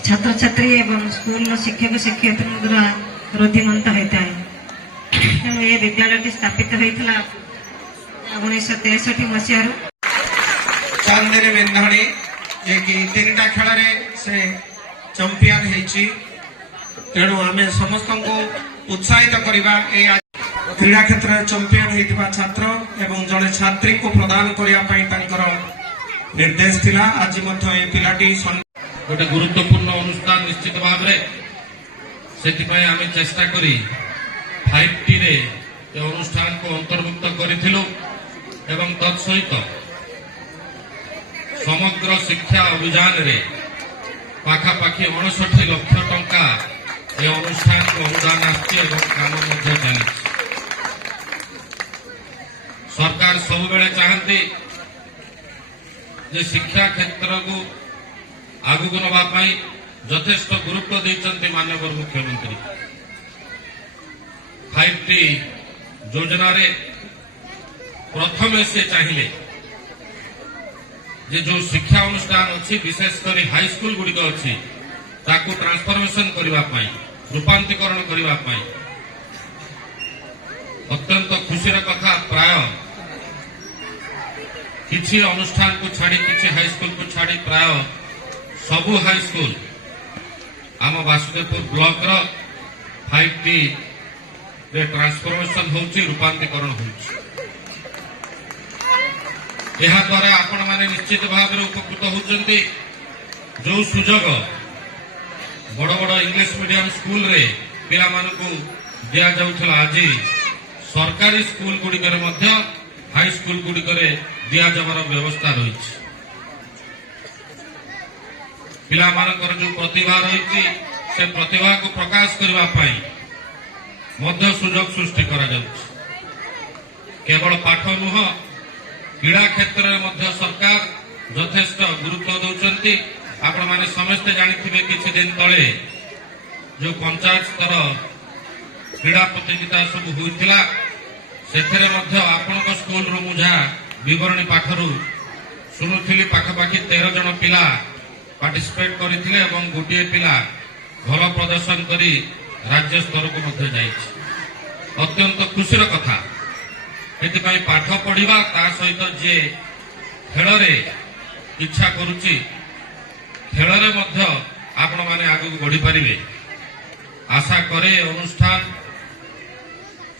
छात्र छात्री एवं स्कूल शिक्षक शिक्षयित्री द्वारा रुद्धिमंत होता है। तेणु ये विद्यालय स्थापित होता 1963 मसीह चांदेरी मेन्धाणी जे कि 3टा खेल से चंपियन होती। तेणु आम समस्त को उत्साहित करवा क्रीड़ा क्षेत्र में चंपियन होता छात्र एवं जड़े छात्री को प्रदान करने निर्देश थिला। आज पिलाटी गोटे गुरुत्वपूर्ण अनुष्ठान निश्चित भाव से आम चेष्टा करी 5T रे अनुष्ठान को अंतर्भुक्त करूँ एवं तत्सहित समग्र शिक्षा अभियान रे पाखापाखि 59 लाख टंका ये अनुष्ठान को अनुदान आम चली। सरकार सब बेले चाहती जे शिक्षा क्षेत्र को आगु नापी यथेष्ट गुरुत्व देते माननीय मुख्यमंत्री। 5T योजना रे प्रथम से चाहिए जे जो शिक्षा अनुष्ठान अच्छी विशेषकर हाई स्कूल गुड़िक अच्छी ताकू ट्रांसफॉर्मेशन करने रूपांतरीकरण करने अत्यंत खुशी कथा प्राय किसी अनुष्ठान को छाड़ी किसी हाई स्कूल को छाड़ी प्राय सबु हाई स्कूल आम वासुदेवपुर ब्लॉक रो 5T रे ट्रांसफॉर्मेशन होची रूपांतरीकरण होची। यह द्वारा आपण माने निश्चित भाव में उपकृत होचंती। जो सुजोग बड़ बड़ इंग्लिश मीडियम स्कूल रे पिला मानकू दिया जाउथला आज सरकारी स्कूल गुड़िकर हाई स्कूल गुड़िकर दिया जबार व्यवस्था रही। पिला मानकर जो प्रतिभा रही से प्रतिभा को प्रकाश करने मध्य सुजोग सृष्टि करा जाउछि। केवल पाठ नुह क्रीड़ा क्षेत्र में सरकार यथेष्ट गुरुत्व दौरान। आपण माने समस्ते जानिथिबे किछि दिन तले जो पंचायत स्तर क्रीड़ा प्रतियोगिता सब होइतिला सेथरे मध्य आपनक स्कूल रो मुझा विवरणी पाठरू सुनुथिली पाखापाखि 13 जन पिला पार्टिसिपेट करथिले एवं गोटे पिला भल प्रदर्शन करी राज्य स्तर को मध्य जाइछि। अत्यंत खुशीर कथा। एथिपाई पाठ पढ़िबा ता सहित जे खेल रे इच्छा करूची खेल रे मध्य आपण माने आगु बढ़ी पारिबे आशा करे। अनुष्ठान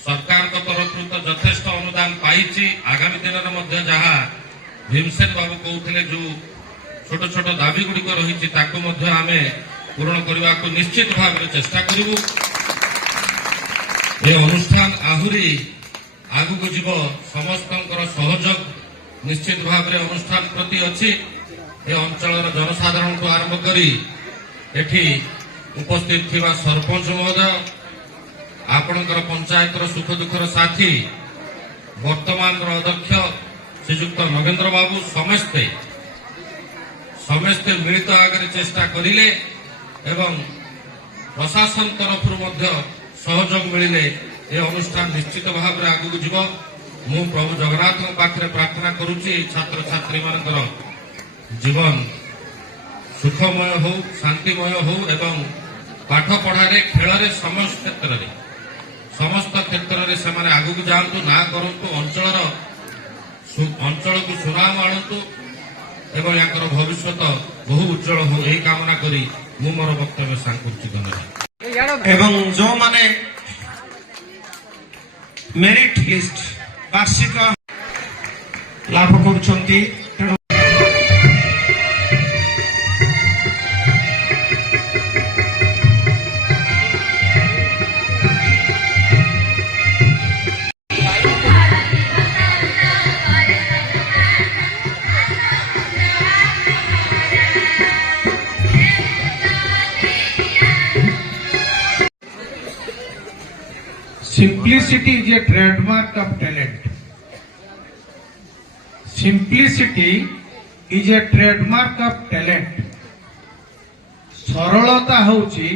सरकार को तरफ तो यथेष्ट अनुदान पाइछि। आगामी दिन में जहा भीमसेन बाबू कहते जो छोट छोट दाबी गुड़िक रही आम पूरण करने को निश्चित भाव में चेष्टा करूँ। ये अनुष्ठान आहुरी आगु को जीव समस्त सहयोग निश्चित भाव में अनुष्ठान प्रति अच्छी। ये अंचल जनसाधारण को आरंभ करी एठी उपस्थित थिबा सरपंच महोदय आपणकर पंचायतर सुख दुखर साथी वर्तमान अध्यक्ष श्रीजुक्त नगेंद्र बाबू समस्ते समस्ते मिलित आगे चेष्टा करिले एवं प्रशासन तरफ सहयोग मिले ये अनुष्ठान निश्चित भाव में आगू जीव। मु प्रभु जगन्नाथ पाखे प्रार्थना करुच्ची छात्र छात्री मानकर जीवन सुखमय हो शांतिमय हो एवं पाठ पढ़ारे खेल समस्त क्षेत्र में से आगू जातु ना करूँ अंचल को सुनाम आणतु एवं याकर भविष्य बहु उज्जवल हो यही कामना करी मु मोर वक्तव्य सांकुचित धन्यवाद। एवं जो माने मेरिट लिस्ट वार्षिक लाभ करुछंती Simplicity is a trademark of talent. Simplicity is a trademark of talent. सरलता होची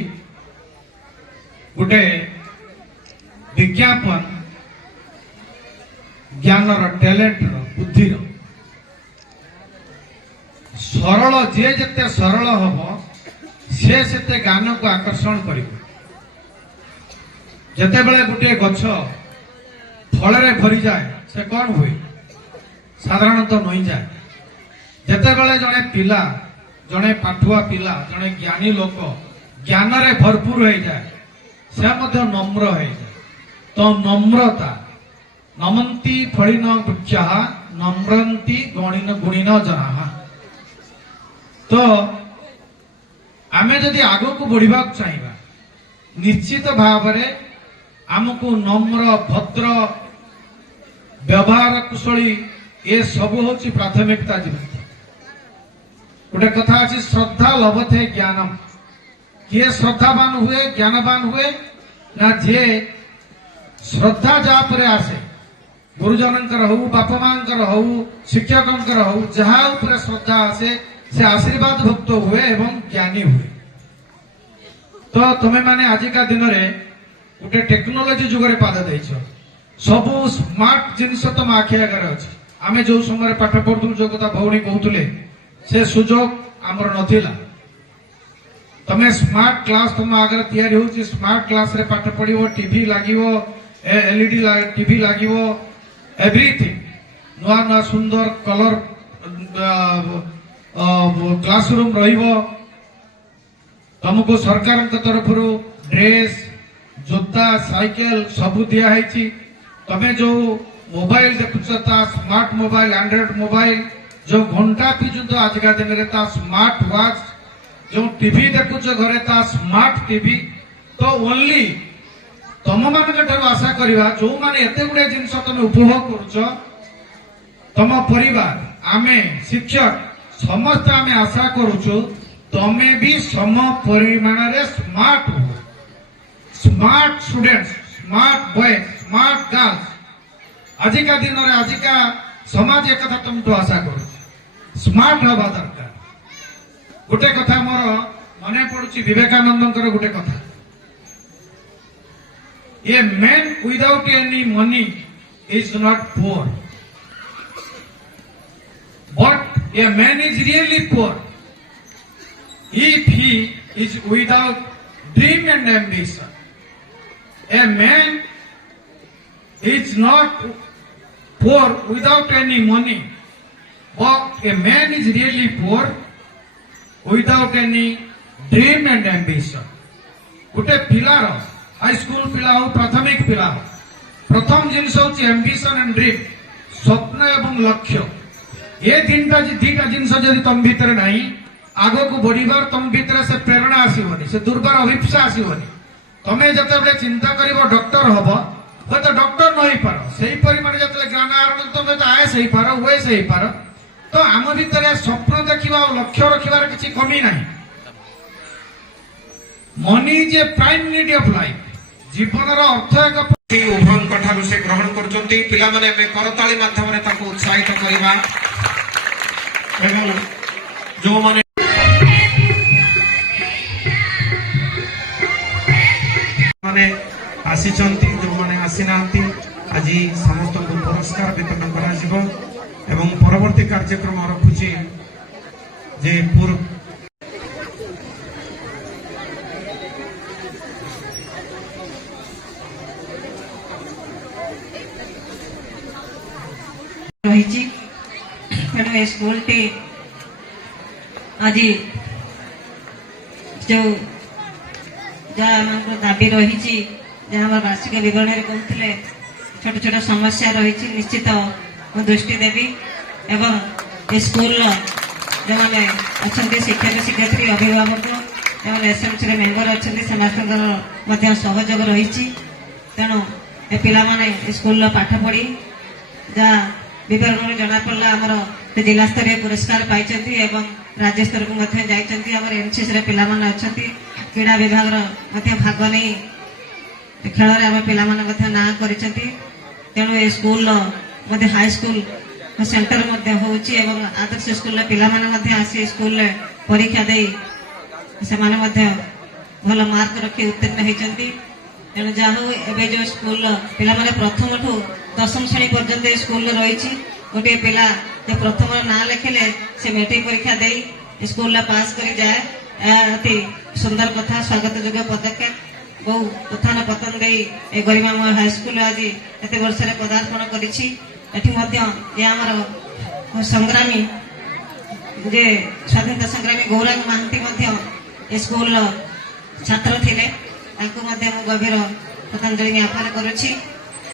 गुटे विज्ञापन ज्ञानर टैलेंटर बुद्धिर सरल जे जते सरल हम से सेते ज्ञान को आकर्षण कर जते बेले गोटे गछ फल भरी जाए से कौन हुए साधारणतः नई जाए जते बेले जड़े पिला जड़े पाठुआ पिला जड़े ज्ञानी लोक ज्ञान रे भरपूर हो जाए से मध्य नम्र हो जाए तो नम्रता नमंती फलिन गुच्छा नम्रंती गणिन गुणिन जना तो आमे जदि आगो को बढ़िबा चाहिबा निश्चित भाव रे आमको नम्र भद्र व्यवहार कुशली ये सब होची प्राथमिकता जीवन गोटे कथा अच्छी श्रद्धा लभते ज्ञानम किए श्रद्धावान हुए ज्ञानवान हुए ना जे श्रद्धा जा पर आसे गुरुजनकर हो बापा मांकर हो शिक्षकंकर हो जहाँ ऊपर श्रद्धा आसे से आशीर्वाद भक्त हुए एवं ज्ञानी हुए तो तुम्हें माने आजिका दिन रे गोटे टेक्नोलोजी जुगरे पाद देछ सबु स्मार्ट जिनिस तुम आखि आगे अच्छे आमे जो समय पाठ पढ़ुलु जो कथा भौणी कहते से सुजोग आमर नथिला तमे स्मार्ट क्लास तुम आगे तैयारी होची स्मार्ट क्लास रे पाठ पढ़िवो टीवी लागिवो एलईडी टीवी लागिवो एवरीथिंग नुआ नुआ सुंदर कलर क्लासरूम रहिवो तुमको सरकार तरफ ड्रेस जोता साइकेल सबू दिया है तमे जो मोबाइल देखुच स्मार्ट मोबाइल एंड्रॉइड मोबाइल जो घंटा पिजुत आजिका दिन में स्मार्ट वॉच जो टीवी देखुच घरे स्मार्ट टीवी तो ओनली तुम मान आशा करवा जो माने एते गुडे जिनस तुम उपभोग करुच तुम परिवार आमे शिक्षक समस्त आमे आशा करुचु तमे भी सम परिमाण रे स्मार्ट हो smart students smart boys smart girls आजिका दिन रे आजिका समाज एक कथा तुमको आशा करू स्मार्ट हवा दरकार गोटे कथा मोर मने पड़ुची विवेकानंद गोटे कथा a man without any money is not poor but a man is really poor if he is without dream and ambition A man is not poor without any money, but a man is really poor without any dream and ambition. गोटे पिलार high school पिला हो प्राथमिक पिला हो प्रथम जिनस होची ambition and dream स्वप्न एवं लक्ष्य ये दीटा जिनस जदि तुम भितर नहीं आगो को बढ़िबार तुम भितर से प्रेरणा आसीबनी से दुर्बार अभिप्सा आसीबनी तमें जिते चिंता कर डॉक्टर हम हे तो डॉक्टर नहीं पार से परिमाण जो ज्ञान आरण तुम तो आए से पार हुए से पार तो आम भितर स्वप्न देखा लक्ष्य रखार किसी कमी ना money is a prime need of life जीवन अर्थ एक उभयों से ग्रहण कर करताली माध्यम उत्साहित करवा जो माने माने आसीचंती जो माने आसीना आज समस्त को पुरस्कार वितरण करा जिवो एवं परवर्ती कार्यक्रम रखुची जे पूर्व रही तेणु स्कूल टी आज जो जहाँ दाबी रही जहाँ वार्षिक विवरण कहते छोट छोट समस्या रही निश्चित दृष्टि देवी एवं स्कूल जो मैंने अच्छा शिक्षक शिक्षयित्री अभिभावक जो एसएमसी मेम्बर अच्छा सहयोग रही तेणु ए पे स्कूल पाठ पढ़ी जहाँ विवरण जना पड़ा आमर जिला स्तरीय पुरस्कार पाई राज्य स्तर को जामर एनसीसी पिला अच्छा क्रीड़ा विभाग भाग नहीं खेल आम पे ना कर तेणु ये स्कूल हाई स्कूल सेंटर होची आदर्श स्कूल पे आसी स्कूल परीक्षा दे से भल मार्क रखी उत्तीर्ण होती ତେଣୁ ଯାହା ହଉ ଏବେ ଯୋଉ ସ୍କୁଲ ପିଲାମାନେ ପ୍ରଥମଠୁ ଦଶମ ଶ୍ରେଣୀ ପର୍ଯ୍ୟନ୍ତ ଏ ସ୍କୁଲରେ ରହିଛି। ଗୋଟିଏ ପିଲା ଯେ ପ୍ରଥମର ନାଁ ଲେଖିଲେ ସେ ମେଟ୍ରିକ ପରୀକ୍ଷା ଦେଇ ସ୍କୁଲରେ ପାସ୍ କରି ଯାଏ। ଏହା ଅତି ସୁନ୍ଦର କଥା, ସ୍ୱାଗତ ଯୋଗ୍ୟ ପଦକ୍ଷେପ। ବହୁ ଉତ୍ଥାନ ପତନ ଦେଇ ଏ ଗରିମାମୟ ହାଇସ୍କୁଲ ଆଜି ଏତେ ବର୍ଷରେ ପଦାର୍ପଣ କରିଛି। ଏଠି ମଧ୍ୟ ଯେ ଆମର ସଂଗ୍ରାମୀ ଯେ ସ୍ୱାଧୀନତା ସଂଗ୍ରାମୀ ଗୌରାଙ୍ଗ ମହାନ୍ତି ମଧ୍ୟ ଏ ସ୍କୁଲର ଛାତ୍ର ଥିଲେ। ତାଙ୍କୁ ମଧ୍ୟ ମୁଁ ଗଭୀର ଶ୍ରଦ୍ଧାଞ୍ଜଳି ଜ୍ଞାପନ କରୁଛି।